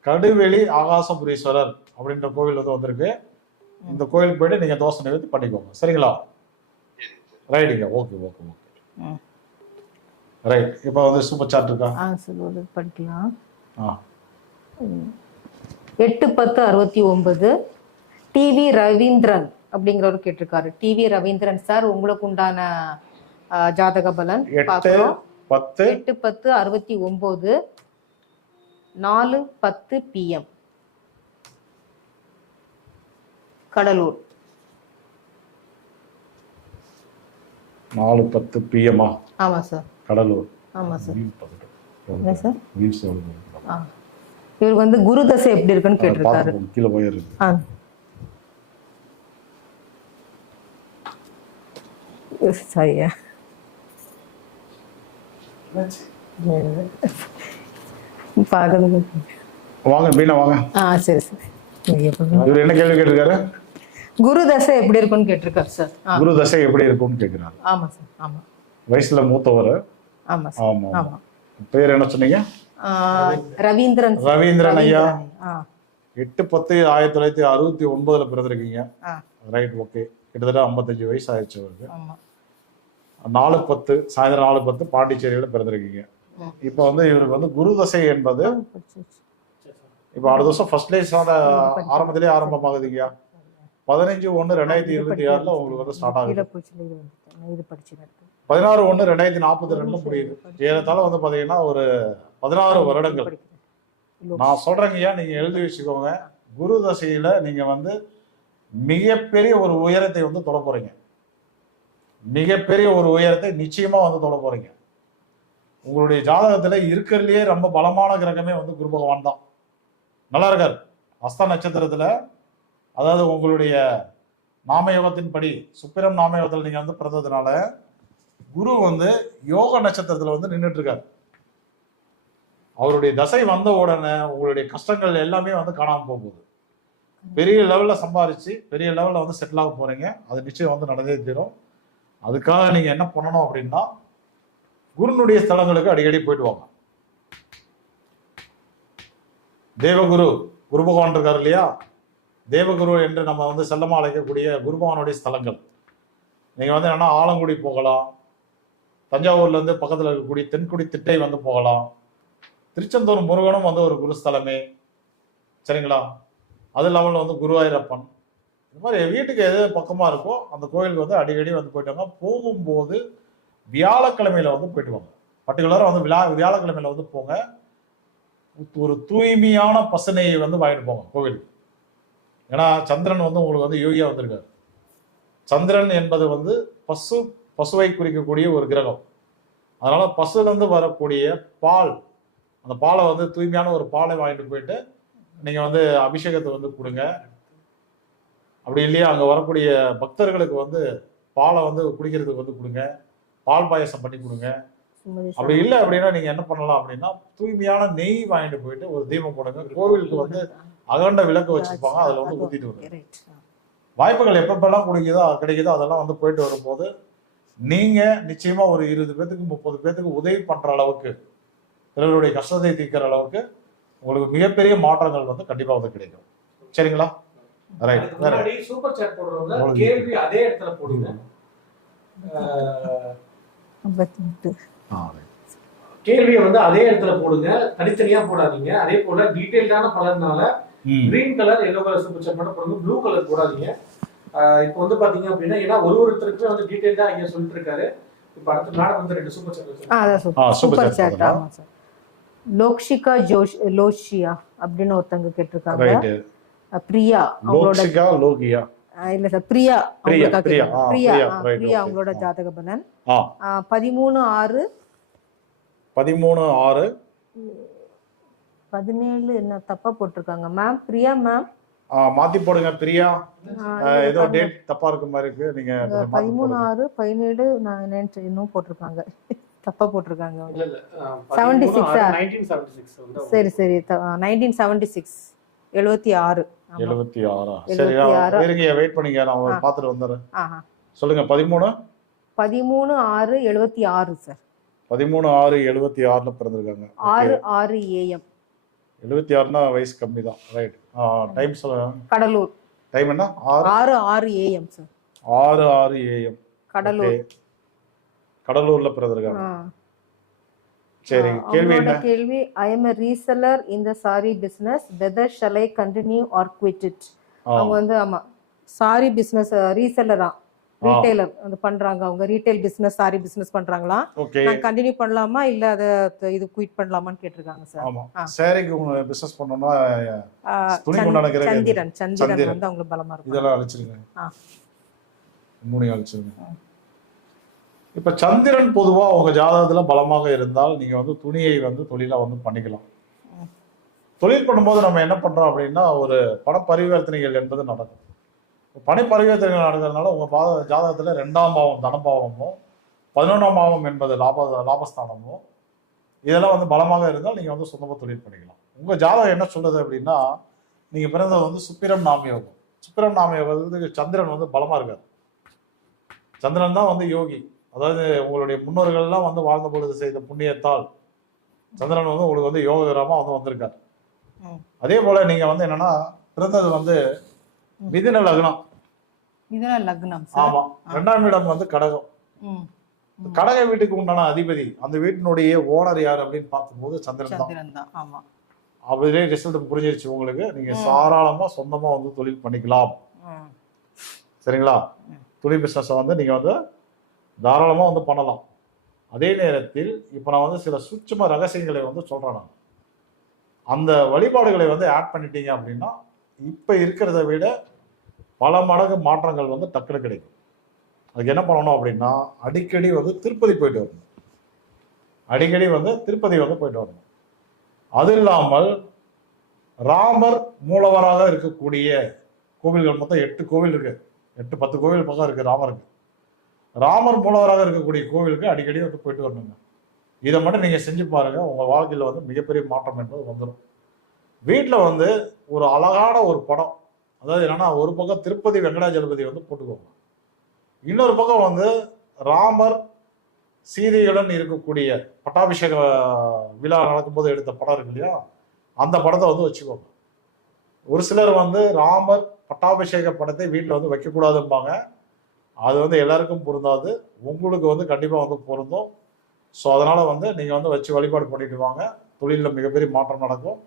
கடுவெளி ஆகாசபுரீஸ்வரர் அப்படின்ற கோவில் வந்து வந்திருக்கு. இந்த கோயிலுக்கு போயிட்டு நீங்க தோசை நிவர்த்தி பண்ணிக்கோங்க. சரிங்களா? ரைட்டுங்க. Okay okay okay. ரைட். இப்போ வந்து சூப்பர் சாட் இருக்கா? சொல்லுவது படிக்கலாம். 8/10/69 டிவி ரவீந்திரன் அப்படிங்கிறவர் கேட்டிருக்காரு. டிவி ரவீந்திரன் சார், உங்களுக்கு உண்டான ஜாதக பலன் 8/10/69 4:10 PM கடலூர். 4:10 PM. ஆமா சார். கடலூர். ஆமா சார். என்ன சார்? இவருக்கு வந்து குரு தசை எப்படி இருக்குன்னு கேட்டிருக்காரு. கீழே போயிருக்கு. சரியா? வாங்க மீனா வாங்க. சரி சார். இவர் என்ன கேள்வி கேட்டிருக்காரு? குரு தசை எப்படி இருக்குன்னு கேட்டிருக்காரு சார். குரு தசை எப்படி இருக்கும்னு கேட்கிறாரு. ஆமா சார். ஆமா. வயசுல மூத்தவர். ஆமா சார். ஆமா. பேர் என்ன சொன்னீங்க? ரவீந்திரன். ரவீந்திரன் ஐயா. 8/10/1969 பிறந்திருக்கீங்க. ரைட். ஓகே. கிட்டத்தட்ட 55 வயசு ஆயிடுச்சு அவருக்கு. 4:10 சாயந்தரம் 4:10 பாண்டிச்சேரியில பிறந்திருக்கீங்க. இப்ப வந்து இவருக்கு வந்து குரு தசை என்பது இப்ப அடுத்த வருஷம் ஃபர்ஸ்ட் லேஸ் ஆரம்பத்திலே ஆரம்பமாகுதுங்கய்யா. 15/1/2026 உங்களுக்கு வந்து ஸ்டார்ட் ஆகுது. 16/1/2042 முடியுது. ஏறத்தாழ வந்து பாத்தீங்கன்னா ஒரு 16 வருடங்கள். நான் சொல்றேங்கய்யா, நீங்க எழுதி வச்சுக்கோங்க. குரு தசையில நீங்க வந்து மிகப்பெரிய ஒரு உயரத்தை வந்து தொட போறீங்க. மிகப்பெரிய ஒரு உயரத்தை நிச்சயமா வந்து தொட போறீங்க. உங்களுடைய ஜாதகத்துல இருக்கிறதுலயே ரொம்ப பலமான கிரகமே வந்து குரு பகவான் தான். நல்லா இருக்காரு. அஸ்த நட்சத்திரத்துல, அதாவது உங்களுடைய நாமயோகத்தின் படி சுக்கிரம் நாமயோகத்தில் நீங்க வந்து பிறந்ததுனால குரு வந்து யோக நட்சத்திரத்துல வந்து நின்றுட்டு இருக்காரு. அவருடைய தசை வந்த உடனே உங்களுடைய கஷ்டங்கள் எல்லாமே வந்து காணாம போகுது. பெரிய லெவல்ல சம்பாதிச்சு பெரிய லெவல்ல வந்து செட்டில் ஆக போறீங்க. அது நிச்சயம் வந்து நடந்தே தீரும். அதுக்காக நீங்க என்ன பண்ணணும் அப்படின்னா, குருனுடைய ஸ்தலங்களுக்கு அடிக்கடி போயிட்டு வாங்க. தேவகுரு குரு பகவான் இருக்காரு இல்லையா, தேவகுரு என்று நம்ம வந்து செல்லமா அழைக்கக்கூடிய குரு பகவானுடைய ஸ்தலங்கள். நீங்க வந்து என்னன்னா ஆலங்குடி போகலாம், தஞ்சாவூர்ல இருந்து பக்கத்துல இருக்கக்கூடிய தென்குடி திட்டை வந்து போகலாம், திருச்செந்தூர் முருகனும் வந்து ஒரு குருஸ்தலமே. சரிங்களா? அது இல்லாமல் வந்து குருவாயூரப்பன், இந்த மாதிரி வீட்டுக்கு எது பக்கமா இருக்கோ அந்த கோயிலுக்கு வந்து அடிக்கடி வந்து போயிட்டாங்க. போகும்போது வியாழக்கிழமையில வந்து போயிட்டு வாங்க. பர்டிகுலரா வந்து வியாழக்கிழமையில வந்து போங்க. ஒரு தூய்மையான பசுனையை வந்து வாங்கிட்டு போங்க கோவிலுக்கு. ஏன்னா சந்திரன் வந்து உங்களுக்கு வந்து யோகியா வந்திருக்காரு. சந்திரன் என்பது வந்து பசுவை குறிக்கக்கூடிய ஒரு கிரகம். அதனால பசுல இருந்து வரக்கூடிய பால், அந்த பாலை வந்து தூய்மையான ஒரு பாலை வாங்கிட்டு போயிட்டு நீங்க வந்து அபிஷேகத்தை வந்து கொடுங்க. அப்படி இல்லையா அங்க வரக்கூடிய பக்தர்களுக்கு வந்து பாலை வந்து குடிக்கிறதுக்கு வந்து கொடுங்க. பால் பாயசம் பண்ணி கொடுங்க. அப்படி இல்லை அப்படின்னா நீங்க என்ன பண்ணலாம் அப்படின்னா தூய்மையான நெய் வாங்கிட்டு போயிட்டு ஒரு தீபம் போடுங்க. கோவிலுக்கு வந்து அகண்ட விளக்கு வச்சிருப்பாங்க, அதுல வந்து ஊத்திட்டு வருங்க. வாய்ப்புகள் எப்பப்பெல்லாம் கிடைக்குதோ அதெல்லாம் வந்து போயிட்டு வரும்போது நீங்க நிச்சயமா ஒரு 20 பேத்துக்கு 30 பேத்துக்கு உதவி பண்ற அளவுக்கு, பிறருடைய கஷ்டத்தை தீர்க்கிற அளவுக்கு உங்களுக்கு மிகப்பெரிய மாற்றங்கள் வந்து கண்டிப்பா வந்து கிடைக்கும். சரிங்களா? ரைட். முன்னாடி சூப்பர் சாட் போடுறவங்க கேள்வி அதே இடத்துல போடுங்க. கேள்வியை வந்து அதே இடத்துல போடுங்க, தனித்தனியா போடாதீங்க. அதே போல டீடைல்டான பலனால green colour yellow colour super chart மட்டும் போடுங்க, ப்ளூ கலர் போடாதீங்க. இப்போ வந்து பாத்தீங்க அப்படின்னா ஏன்னா ஒருத்தருக்கு வந்து டீடைல்டா ஐயா சொல்லிட்டு இருக்காரு. இப்போ அடுத்த நாள் வந்து 2 சூப்பர் சாட் சூப்பர் சாட். ஆமா சார். லோக்ஷிகா லோஷியா அப்படின்னு ஒருத்தங்க கேட்டிருக்காங்க. பிரியா லோக்ஷிகா லோகியா இல்ல சார், பிரியா அவங்களோட ஜாதக பலன் 13/6 17 என்ன தப்பா போட்டிருக்காங்க மேம். பிரியா மேம் மாத்தி போடுங்க. பிரியா ஏதோ டேட் தப்பா இருக்க மாதிரி இருக்கு. நீங்க 13/6/17 நான் இன்னும் போட்டிருக்காங்க, தப்பா போட்டிருக்காங்க. 76 சரி 1976 76 சரி இருங்க, வெயிட் பண்ணீங்க, நான் பாத்துட்டு வந்துறேன். சொல்லுங்க. 13/6/76 சார். 13/6/76ல பிறந்திருக்காங்க. 6 AM 76னா வயசு கம்மி தான். ரைட். டைம் சொல்லுங்க. கடலூர். டைம் என்ன? 6 AM சார். 6 AM கடலூர்ல பிறந்திருக்காங்க. சரி, கேள்வி என்ன? கேள்வி I am a reseller in the saree business, whether shall I continue or quit it? அவங்க வந்து ஆமா சாரி பிசினஸ் ரீசெல்லரா, ரீட்டைலர் அது பண்றாங்க. அவங்க ரீட்டைல் பிசினஸ் சாரி பிசினஸ் பண்றாங்களா, நான் கண்டினியூ பண்ணலாமா இல்ல அத இது குயிட் பண்ணலாமான்னு கேட்டிருக்காங்க சார். ஆமா, சாரிக்கு பிசினஸ் பண்ணனும்னா துணி கொண்டு நடக்கிற சந்திரன் வந்து அவங்களுக்கு பலமா இருக்கும். இதெல்லாம் அழிச்சிருங்க. 3 அழிச்சிருங்க. இப்ப சந்திரன் பொதுவா உங்க ஜாதகத்துல பலமாக இருந்தால் நீங்க வந்து துணியை வந்து தொழிலா வந்து பண்ணிக்கலாம். தொழில் பண்ணும்போது நம்ம என்ன பண்றோம் அப்படின்னா ஒரு பண பரிவர்த்தனைகள் என்பது நடக்கும். பண பரிவர்த்தனைகள் நடக்கிறதுனால உங்க ஜாதகத்துல 2ஆம் பாவம் தனபாவமோ 11ஆம் பாவம் என்பது லாபஸ்தானமோ இதெல்லாம் வந்து பலமாக இருந்தால் நீங்க வந்து சொந்தமா தொழில் பண்ணிக்கலாம். உங்க ஜாதகம் என்ன சொல்றது அப்படின்னா நீங்க பிறந்தது வந்து சுக்கிரம் நாமயோகம். சுக்கிரம் நாமயோகத்துக்கு சந்திரன் வந்து பலமா இருக்காது. சந்திரன் தான் வந்து யோகி. அதாவது உங்களுடைய முன்னோர்கள்லாம் வந்து வாழ்ந்த பொழுது செய்த புண்ணியத்தால் சந்திரன் வந்து உங்களுக்கு வந்து யோககிரகமா வந்து வந்திருக்காரு. அதே போல நீங்க வந்து என்னன்னா பிறந்தது வந்து மிதுன லக்னம். ஆமா, 2ஆம் இடம் வந்து கடகம். கடக வீட்டுக்கு உண்டான அதிபதி, அந்த வீட்டினுடைய ஓனர் யார் அப்படின்னு பார்க்கும்போது சந்திரன் தான். அப்படியே ரிசல்ட் புரிஞ்சிருச்சு உங்களுக்கு. நீங்க தாராளமா சொந்தமா வந்து தொழில் பண்ணிக்கலாம். சரிங்களா? தொழில் பிசினஸ் வந்து நீங்க வந்து தாராளமா வந்து பண்ணலாம். அதே நேரத்தில் இப்ப நான் வந்து சில சூட்சும ரகசியங்களை வந்து சொல்றேன். நான் அந்த வழிபாடுகளை வந்து ஆட் பண்ணிட்டீங்க அப்படின்னா இப்ப இருக்கிறத விட பல மடங்கு மாற்றங்கள் வந்து டக்குனு கிடைக்கும். அதுக்கு என்ன பண்ணணும் அப்படின்னா அடிக்கடி வந்து திருப்பதி போயிட்டு வரணும். அது இல்லாமல் ராமர் மூலவராக இருக்கக்கூடிய கோவில்கள் மொத்தம் 8 கோவில் இருக்கு. 8-10 கோவில் பக்கம் இருக்கு ராமருக்கு. ராமர் மூலவராக இருக்கக்கூடிய கோவிலுக்கு அடிக்கடி வந்து போயிட்டு வரணுங்க. இதை மட்டும் நீங்க செஞ்சு பாருங்க, உங்க வாழ்க்கையில வந்து மிகப்பெரிய மாற்றம் என்பது வந்துடும். வீட்டுல வந்து ஒரு அழகான ஒரு படம், அதாவது என்னன்னா ஒரு பக்கம் திருப்பதி வெங்கடாஜலபதி வந்து போட்டுக்கோங்க, இன்னொரு பக்கம் வந்து ராமர் சீதையுடன் இருக்கக்கூடிய பட்டாபிஷேக விழா நடக்கும்போது எடுத்த படம் இருக்கு இல்லையா, அந்த படத்தை வந்து வச்சுக்கோங்க. ஒரு சிலர் வந்து ராமர் பட்டாபிஷேக படத்தை வீட்டில் வந்து வைக்கக்கூடாதும்பாங்க. அது வந்து எல்லாருக்கும் பொருந்தாது, உங்களுக்கு வந்து கண்டிப்பாக வந்து பொருந்தும். ஸோ அதனால வந்து நீங்கள் வந்து வச்சு வழிபாடு பண்ணிட்டு வாங்க, தொழிலில் மிகப்பெரிய மாற்றம் நடக்கும்.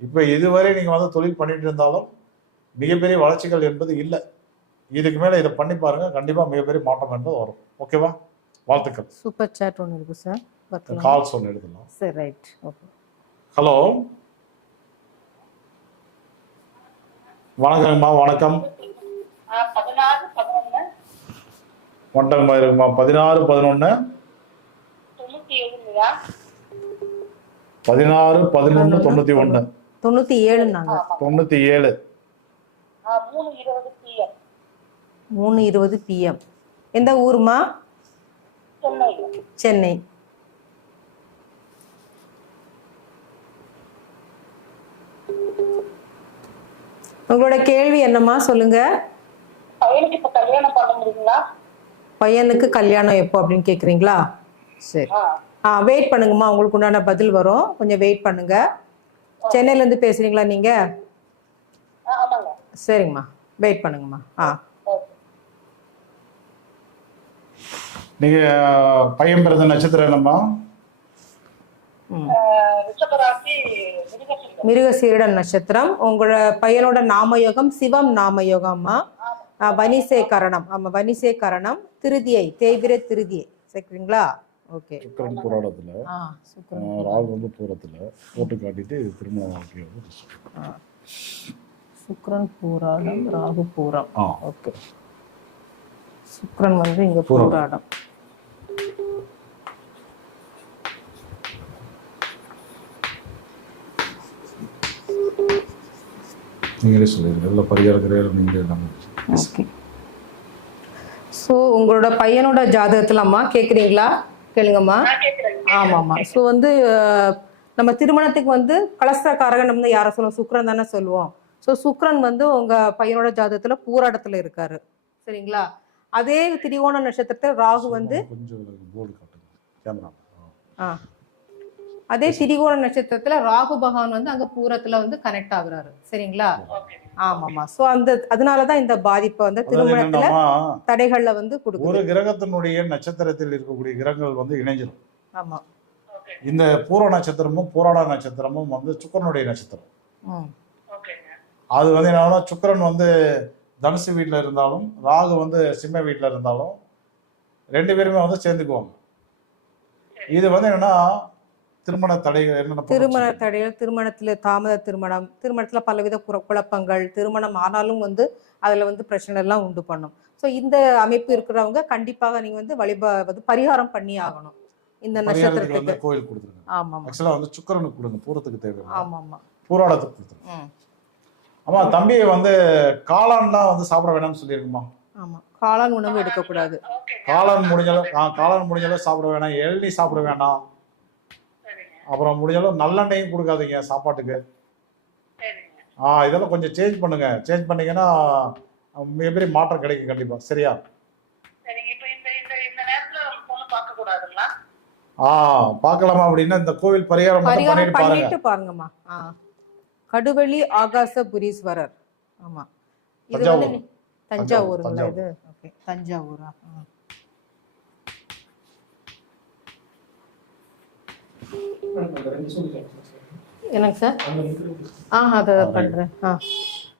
இப்போ இதுவரை நீங்கள் வந்து தொழில் பண்ணிட்டு இருந்தாலும் மிகப்பெரிய வளர்ச்சிகள் என்பது இல்லை. இதுக்கு மேலே இதை பண்ணி பாருங்க, கண்டிப்பாக மிகப்பெரிய மாற்றம் என்பது வரும். ஓகேவா? வாழ்த்துக்கள். சூப்பர் சாட் ஒன்று இருக்கு சார், கால்ஸ் ஒன்று எடுத்துக்கலாம். சரி, ரைட், ஓகே. ஹலோ, வணக்கங்கம்மா. வணக்கம். வணக்கம்மா. இருக்குமா? 16-11 16-11 97 3:20 PM. எந்த ஊருமா? சென்னை. உங்களோட கேள்வி என்னம்மா சொல்லுங்க. பையனுக்கு இப்ப கல்யாணம் பண்ண முடியுங்களா? பையனுக்கு கல்யாணம் எப்போ அப்படின்னு கேக்குறீங்களா? சரி, வெயிட் பண்ணுங்கம்மா, உங்களுக்கு உண்டான பதில் வரும், கொஞ்சம் வெயிட் பண்ணுங்க. சென்னையில இருந்து பேசுறீங்களா நீங்க? ஆமாங்க. சரிங்கம்மா, வெயிட் பண்ணுங்கம்மா. நீங்க பையன் பிறந்த நட்சத்திரம் என்னம்மா? ரிஷபராசி, மிருகசீரிடன் நட்சத்திரம். உங்களோட பையனோட நாமயோகம் சிவம் நாமயோகம்மா. வனிசே கரணம். ஆமா, வனிசே கரணம். திருதியை, தேய்பிரை திருதியை சேர்க்குறீங்களா? ஓகே. சுக்கிரன் புராணத்துல, ராகு வந்து பூரத்துல போட்டு காட்டிட்டு திருமண வாழ்க்கை வந்து சுக்கிரன் பூராடம், ராகு பூரம். ஓகே. சுக்கிரன் வந்து இங்க பூராடம். நீங்களே சொல்லுங்க, நல்ல பரிகாரம் நீங்களே எல்லாமே. ஓகே. ஸோ உங்களோட பையனோட ஜாதகத்தில் அம்மா கேட்குறீங்களா? கேளுங்கம்மா. ஆமாம்மா. ஸோ வந்து நம்ம திருமணத்துக்கு வந்து கலஸ்திரக்காரகன் வந்து யாரை சொல்லுவோம்? சுக்கிரன் தானே சொல்லுவோம். ஸோ சுக்கிரன் வந்து உங்கள் பையனோட ஜாதகத்தில் பூராடத்தில் இருக்காரு. சரிங்களா? அதே திரிகோண நட்சத்திரத்தில் ராகு வந்து அதே திரிகோண நட்சத்திரத்துல ராகு பகவான் வந்து அங்க பூரத்துல வந்து கனெக்ட் ஆகுறாரு. சரிங்களா? ஆமாமா. சோ அதனாலதான் இந்த பாதிப்பை வந்து திருமணத்துல தடைகள்ல வந்து கொடுக்கும். ஒரு கிரகத்தினுடைய நட்சத்திரத்தில் இருக்கக்கூடிய கிரகங்கள் வந்து இணைஞ்சிடும். ஆமா. இந்த பூர நட்சத்திரமும் பூராட நட்சத்திரமும் வந்து சுக்கிரனுடைய நட்சத்திரம். அது வந்து என்னன்னா, சுக்கிரன் வந்து தனுசு வீட்டுல இருந்தாலும் ராகு வந்து சிம்ம வீட்டுல இருந்தாலும் ரெண்டு பேருமே வந்து சேர்ந்துக்குவாங்க. இது வந்து என்னன்னா திருமண தடைகள், என்ன திருமண தடைகள், திருமணத்துல தாமத திருமணம், திருமணத்துல பலவித குழப்பங்கள், திருமணம் ஆனாலும் வந்து அதுல வந்து பிரச்சனை எல்லாம் உண்டு பண்ணும். ஸோ இந்த அமைப்பு இருக்கிறவங்க கண்டிப்பாக நீங்க வந்து பரிகாரம் பண்ணி ஆகணும் இந்த நட்சத்திரத்துக்கு. கோயில் கொடுத்துருங்க. ஆமா. ஆக்சுவலா வந்து சுக்கிரனுக்கு கொடுங்க, பூரத்துக்கு தேவை. ஆமாமா. பூராடத்துக்கு கொடுத்துருங்க. ஆமா. தம்பியை வந்து காளான்லாம் வந்து சாப்பிட வேணாம்னு சொல்லியிருக்குமா? ஆமா, காளான் உணவு எடுக்கக்கூடாது. காளான் முடிஞ்சாலும் சாப்பிட வேணாம். எள்ளி சாப்பிட வேணாம். அப்புறம் முடிஞ்சாலும் நல்லெண்ணையும் கொடுக்காதீங்க சாப்பாட்டுக்கு. இதெல்லாம் கொஞ்சம் சேஞ்ச் பண்ணுங்க. சேஞ்ச் பண்ணீங்கன்னா மிகப்பெரிய மாற்றம் கிடைக்கும் கண்டிப்பா. சரியா? பார்க்கலாமா? அப்படின்னா இந்த கோவில் பரிகாரம் பண்ணிட்டு பாருங்கம்மா. கடுவெளி ஆகாச புரீஸ்வரர். ஆமா, இது வந்து தஞ்சாவூருங்களா? இது ஓகே, தஞ்சாவூரா? என்னங்க சார்? அதை பண்றேன்.